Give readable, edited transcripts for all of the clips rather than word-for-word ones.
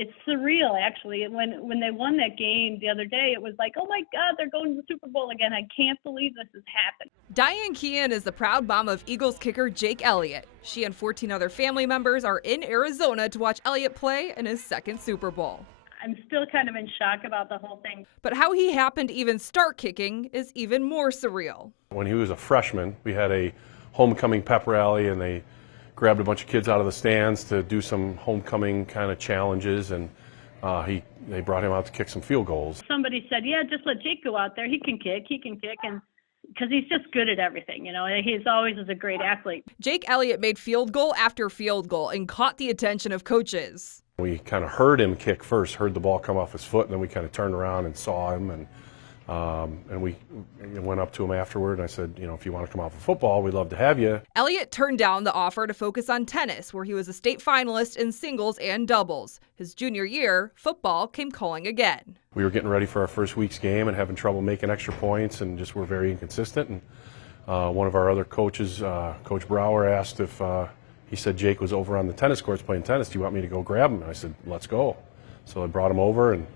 It's surreal, actually. When they won that game the other day, it was like, oh my God, they're going to the Super Bowl again. I can't believe this has happened. Diane Keehan is the proud mom of Eagles kicker Jake Elliott. She and 14 other family members are in Arizona to watch Elliott play in his second Super Bowl. I'm still kind of in shock about the whole thing. But how he happened to even start kicking is even more surreal. When he was a freshman, we had a homecoming pep rally, and they grabbed a bunch of kids out of the stands to do some homecoming kind of challenges, and they brought him out to kick some field goals. Somebody said, yeah, just let Jake go out there. He can kick, and because he's just good at everything, He's always is a great athlete. Jake Elliott made field goal after field goal and caught the attention of coaches. We kind of heard him kick first, heard the ball come off his foot, and then we kind of turned around and saw him, and we went up to him afterward, and I said, if you want to come off of football, we'd love to have you. Elliott turned down the offer to focus on tennis, where he was a state finalist in singles and doubles. His junior year, football came calling again. We were getting ready for our first week's game and having trouble making extra points, and just were very inconsistent. And one of our other coaches, Coach Brower, asked if he said Jake was over on the tennis courts playing tennis. Do you want me to go grab him? And I said, let's go. So I brought him over, and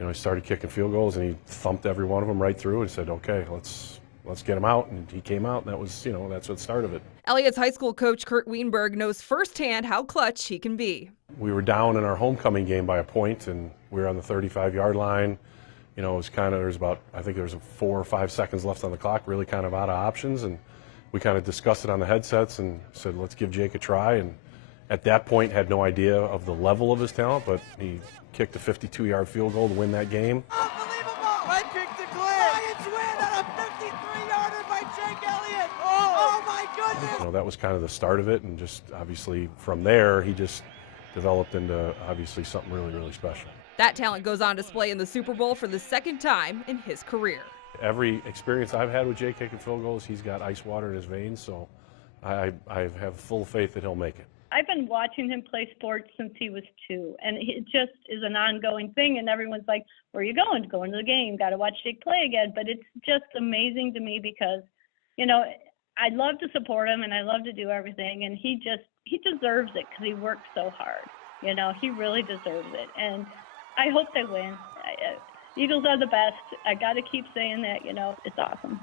he started kicking field goals, and he thumped every one of them right through and said, okay, let's get him out. And he came out, and that was, that's what started it. Elliott's high school coach, Kurt Wienberg, knows firsthand how clutch he can be. We were down in our homecoming game by a point, and we were on the 35-yard line. It was there's about, I think there was 4 or 5 seconds left on the clock, really kind of out of options. And we kind of discussed it on the headsets and said, let's give Jake a try. And at that point, had no idea of the level of his talent, but he kicked a 52-yard field goal to win that game. Unbelievable! Right kick declared! Lions win on a 53-yarder by Jake Elliott! Oh my goodness! That was kind of the start of it, and just obviously from there, he just developed into obviously something really, really special. That talent goes on display in the Super Bowl for the second time in his career. Every experience I've had with Jake kicking field goals, he's got ice water in his veins, so I have full faith that he'll make it. I've been watching him play sports since he was 2, and it just is an ongoing thing, and everyone's like, where are you going? Going to the game, got to watch Jake play again. But it's just amazing to me because, I love to support him, and I love to do everything, and he deserves it because he works so hard. He really deserves it, and I hope they win. Eagles are the best. I got to keep saying that, it's awesome.